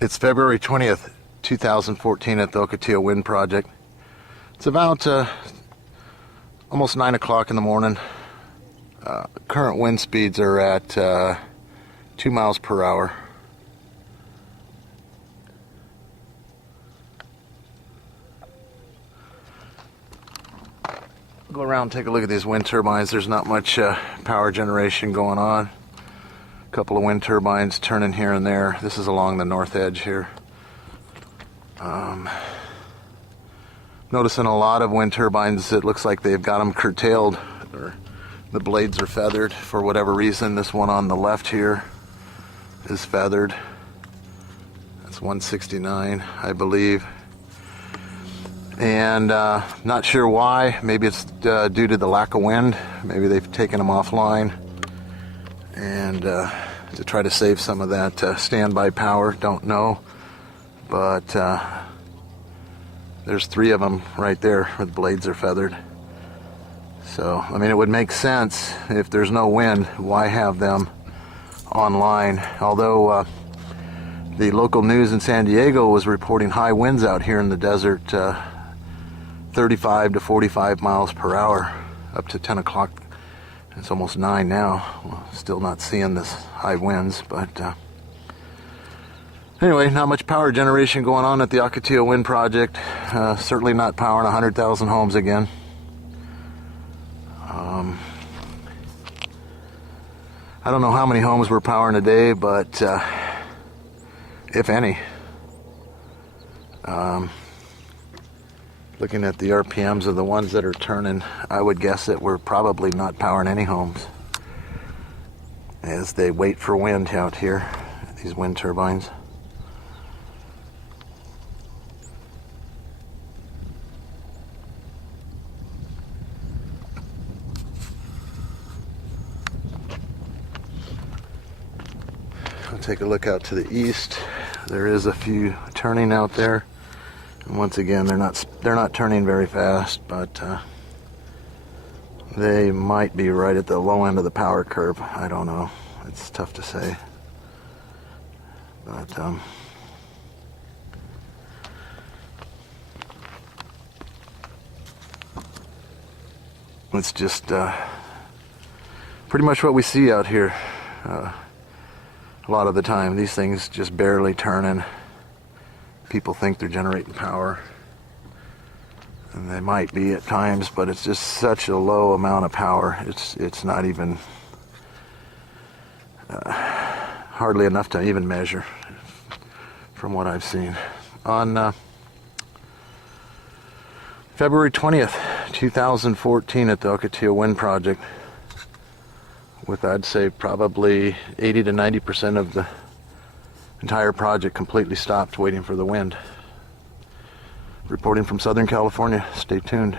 It's February 20th, 2014 at the Ocotillo Wind project. It's about almost 9 o'clock in the morning. Current wind speeds are at 2 miles per hour. Go around and take a look at these wind turbines. There's not much power generation going on. A couple of wind turbines turning here and there. This is along the north edge here. Noticing a lot of wind turbines, it looks like they've got them curtailed, or the blades are feathered for whatever reason. This one on the left here is feathered. That's 169, I believe. And not sure why. Maybe it's due to the lack of wind. Maybe they've taken them offline and to try to save some of that standby power. Don't know, but there's 3 of them right there where the blades are feathered. So I mean, it would make sense if there's no wind, why have them online? Although the local news in San Diego was reporting high winds out here in the desert, 35 to 45 miles per hour up to 10 o'clock. It's almost 9 now. Well, still not seeing this high winds, but anyway, not much power generation going on at the Ocotillo Wind project. Certainly not powering 100,000 homes again. I don't know how many homes we're powering a day, but if any. Looking at the RPMs of the ones that are turning, I would guess that we're probably not powering any homes as they wait for wind out here, these wind turbines. I'll take a look out to the east. There is a few turning out there. And once again, they're not turning very fast, but they might be right at the low end of the power curve. I don't know. It's tough to say. But it's just pretty much what we see out here a lot of the time. These things just barely turning. People think they're generating power, and they might be at times, but it's just such a low amount of power. It's not even hardly enough to even measure from what I've seen. On February 20th, 2014 at the Ocotillo Wind project, with I'd say probably 80 to 90% of the entire project completely stopped, waiting for the wind. Reporting from Southern California. Stay tuned.